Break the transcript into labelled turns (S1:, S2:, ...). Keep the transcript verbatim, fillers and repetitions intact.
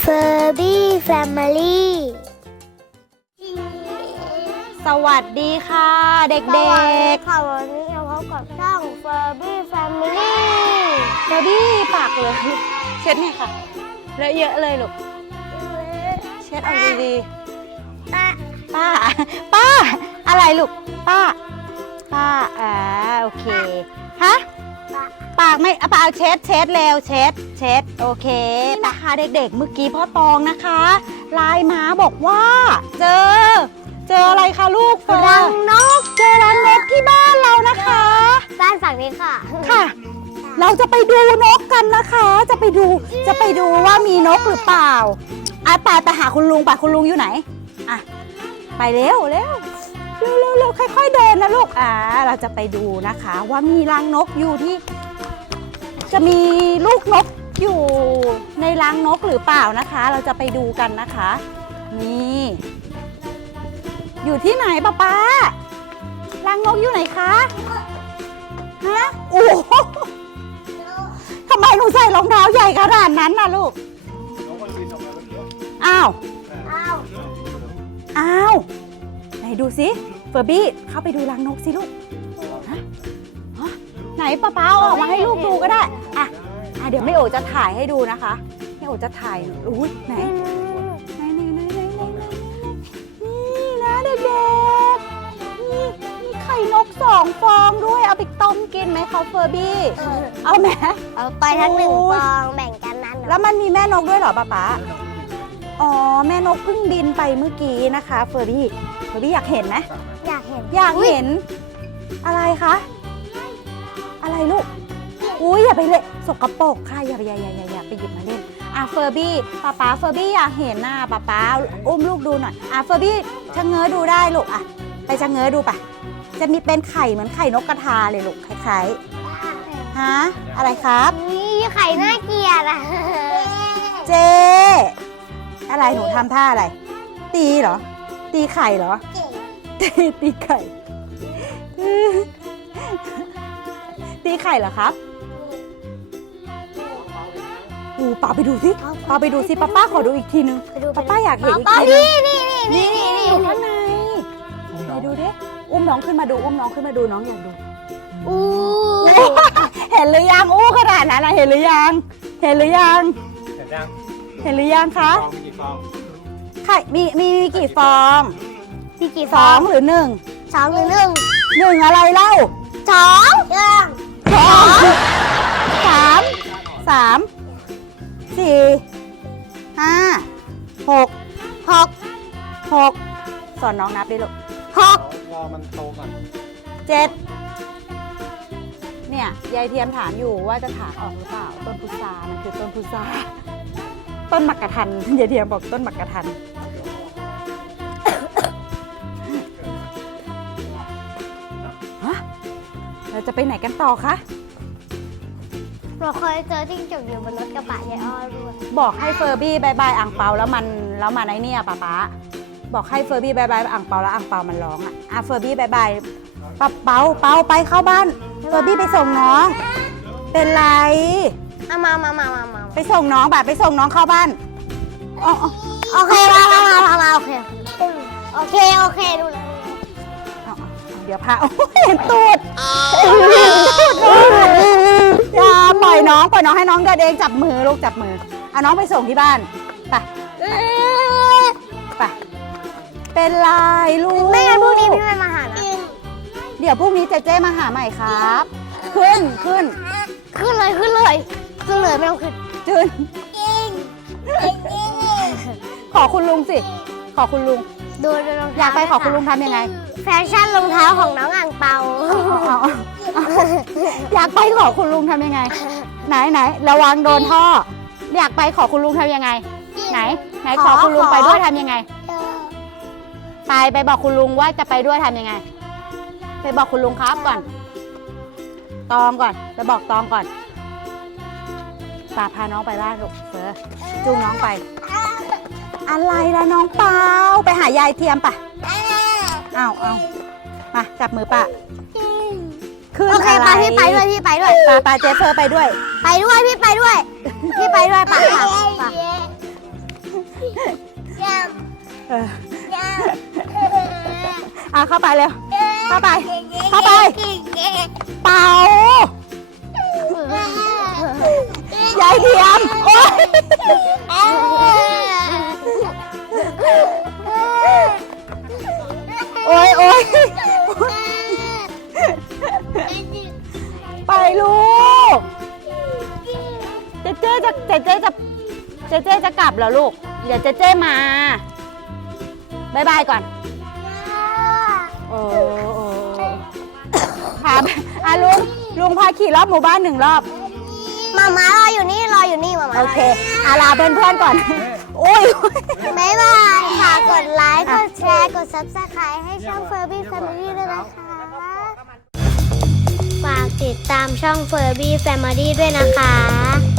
S1: Furby Family
S2: สวัสดีค่ะเด็กๆ
S1: ค่ะวันนี้เราพบกับช่อง Furby Family
S2: เบบี้ปากเลยเช็ดนี่ค่ะเลอะเยอะเลยลูกเช็ดเอาดีๆป้าป้าป้าอะไรลูกป้าป้าอ่าโอเคฮะปากไม่ป้าเอาเช็ดเช็ดเร็วเช็ดเช็ดโอเคป้าค่ะเด็กๆเมื่อกี้พ่อตองนะคะไลน์มาบอกว่าเจอเจออะไรคะลูกรังนกเจอรังนกที่บ้านเรานะคะ
S1: บ้านฝั่งนี้ค่ะ
S2: ค่ะเราจะไปดูนกกันนะคะจะไปดูจะไปดูว่ามีนกหรือเปล่าอ่ะไปไปหาคุณลุงไปคุณลุงอยู่ไหนอ่ะไปเร็วเร็วเร็วเร็วเร็วค่อยๆเดินนะลูกอ่าเราจะไปดูนะคะว่ามีรังนกอยู่ที่จะมีลูกนกอยู่ในรังนกหรือเปล่านะคะเราจะไปดูกันนะคะนี่อยู่ที่ไหนป้าป้ารังนกอยู่ไหนคะฮะโอ้ทำไมหนูใส่รองเท้าใหญ่ขนาดนั้นน่ะลูกอ้าวอ้าวอ้าวไหนดูสิเฟอร์บี้เข้าไปดูรังนกสิลูกฮะไหนป้าป้าออกมาให้ลูกดูก็ได้อ่ะอ่ะเดี๋ยวแม่โอจะถ่ายให้ดูนะคะแม่โอจะถ่ายอุ้ยไหนไหนไหนไหนไหนไหนนี่นะเด็กๆนี่มีไข่นกสองฟองด้วยเอาไปต้มกินไหมคะเฟอร์บี้เอาไหม
S1: เอาไปทั้งหนึ่งฟองแบ่งกันนั้น
S2: แล้วมันมีแม่นกด้วยเหรอป้าป๊าอ๋อแม่นกเพิ่งบินไปเมื่อกี้นะคะเฟอร์บี้เฟอร์บี้อยากเห็นไหม
S1: อยากเห็น
S2: อยากเห็นอะไรคะอะไรลูกอุ้ยอย่าไปเล่นสกปรกค่ะอย่าอย่าอย่าอย่าอย่าไปหยิบมาเล่นอ่ะเฟอร์บี้ป้าป๊าเฟอร์บี้อยากเห็นหน้าป้าป๊าอุ้มลูกดูหน่อยอ่ะเฟอร์บี้ชะเง้อดูได้ลูกอ่ะไปชะเง้อดูป่ะจะมีเป็นไข่เหมือนไข่นกกระทาเลยลูกคล้ายๆฮะอะไรครับ
S1: นี่ไข่น่าเกลียดอ่ะ
S2: เจอะไรหนูทำท่าอะไรตีเหรอตีไข่เหรอตีตีไข่ตีไข่เหรอครับอูป้าไปดูสิป้าไปดูสิป้าป้าขอดูอีกทีนึงป้าป้าอยากเห็นอีกทีนึง
S1: นี่นี่นี่นี่นี่
S2: ข้างในไหนดูดิอุ้มน้องขึ้นมาดูอุ้มน้องขึ้นมาดูน้องอยากดู
S1: อู้
S2: เห็นหรือยังอู้ขนาดนั้นเห็นหรือยังเห็นหรือยัง
S3: เห็นยัง
S2: เห็นหรือยังคะ
S3: มีกี่ฟอง
S2: ไข่มีมีกี่ฟอง
S1: มีกี่ฟ
S2: อ
S1: อง
S2: หรือหนึ่ง
S1: สองหรือหนึ่ง
S2: หนึ่งอะไรเล่า
S1: สอง
S2: สองสามสามสี่ห้าหกหกหกสอนน้องนับดิลูกหก
S3: รอมันโตก่อน
S2: เจ็ดเนี่ยยายเทียมถามอยู่ว่าจะถางออกหรือเปล่าต้นพุทรามันคือต้นพุทราต้นหมักกะทันยายเทียมบอกต้นหมักกะทันฮะเราจะไปไหนกันต่อคะ
S1: เราเคยเจอจิ้งจกอยู่บนรถกระบะยายอ้อด้วย
S2: บอกให้เฟอร์บี้บายบายอ่างเปาแล้วมันแล้วมันไอ้นี่อ่ะป๊าป๊าบอกให้เฟอร์บี้บายบายอ่างเปาแล้วอ่างเปามันร้องอ่ะอ่ะเฟอร์บี้บายบายปะเปาเปาไปเข้าบ้านเฟอร์บี้ไปส่งน้องเป็นไร
S1: เอามามามามามา
S2: ไปส่งน้องแบบไปส่งน้องเข้าบ้านอ๋อ
S1: โอเคมามามามามาโอเคโอเคโอเคดูแล
S2: เดี๋ยวพาเห็นตูดอย่าปล่อยน้องปล่อยน้องให้น้องเดินเองจับมือลูกจับมือเอาน้องไปส่งที่บ้านไปไปเป็นไรลูก
S1: ไม่งั้นพรุ่งนี้พี่ไม่มาหานะ
S2: เดี๋ยวพรุ่งนี้เจเจมาหาใหม่ครับขึ้นขึ้น
S1: ขึ้นเลยขึ้นเลยขึ้นเลยไม่ต้องขึ้น
S2: ขึ้นขอคุณลุงสิขอคุณลุง
S1: ดูดูรองเท้า
S2: อยากไปขอคุณลุงทำยังไง
S1: แฟชั่นรองเท้าของน้องอ่างเปา
S2: อยากไปขอคุณลุงทำยังไงไหนไหนระวังโดนท่ออยากไปขอคุณลุงทำยังไงไหนไหนขอคุณลุงไปด้วยทำยังไงไปไปบอกคุณลุงว่าจะไปด้วยทำยังไงไปบอกคุณลุงครับก่อนตองก่อนไปบอกตองก่อนป้าพาน้องไปบ้านลูกเฟอจูงน้องไปอะไรล่ะน้องเปาไปหายายเทียมป่ะอ้าวอ้าวมาจับมือป้าขึ้น
S1: โอเคป้าพี่ไปด้วยพี่ไปด้วย
S2: ป้าป้าเจฟเฟอร์ไปด้วย
S1: ไปด้วยพี่ไปด้วยพี่ไปด้วยป้าป้า
S2: เอออ่ะเข้าไปเร็ว เข้าไป เข้าไป เป่ายายเทียมโอ๊ยโอ๊ยโอ๊ยไปลูก เจเจ๊จะเจเจ๊จะเจเจ๊จะกลับเหรอลูก เดี๋ยวเจเจ๊มาบายบายก่อน โอ้โอ้พาไปอ่ะลุง ลุงพาขี่รอบหมู่บ้านหนึ่งรอบ
S1: มามารออยู่นี่รออยู่นี่มามา
S2: โอเคอาลาเพื่อนๆก่อน โอ้ย
S1: บ๊ายบายค่ะกดไลค์ กดแชร์ กด ซับสไครบ์ ให้ช่อง Furby Family ด้วยนะคะ ฝากติดตามช่อง Furby Family ด้วยนะคะ